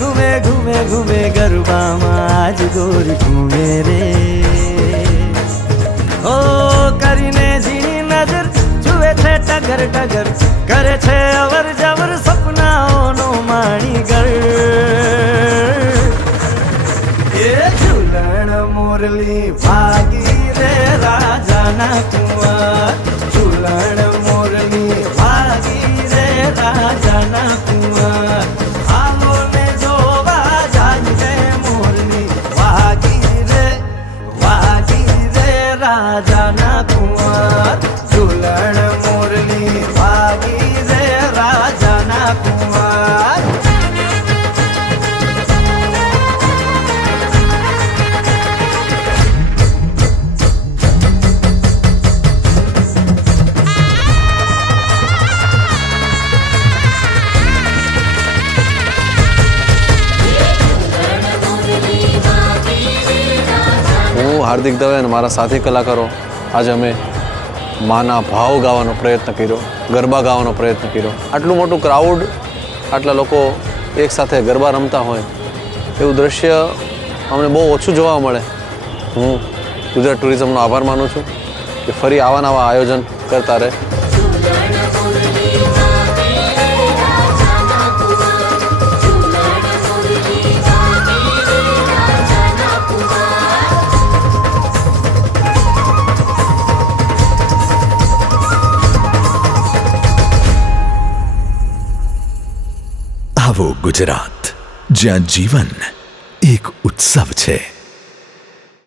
घूमे घूमे घूमे गरबा में आज गोरी घूमे रे ओ करीने झीणी नजर जुए छे टगर टगर करे छे अवर जवर सपनाओनो माणीगर ये झूलण मोरली भागी रे राजा ना कुंवर झूलण मोरली भागी रे राजा ना कुंवर आलो ने जोवा जागे मोरली भागी रे राजा ना कुंवर झूलण मोरली भागी रे राजा ना कुंवर હાર્દિક દવે અને મારા સાથી કલાકારો આજે અમે માના ભાવ ગાવાનો પ્રયત્ન કર્યો, ગરબા ગાવાનો પ્રયત્ન કર્યો. આટલું મોટું ક્રાઉડ, આટલા લોકો એકસાથે ગરબા રમતા હોય એવું દ્રશ્ય અમને બહુ ઓછું જોવા મળે. હું ગુજરાત ટુરિઝમનો આભાર માનું છું કે ફરી આવા નવા આયોજન કરતા રહે. આવો ગુજરાત, જ્યાં જીવન એક ઉત્સવ છે.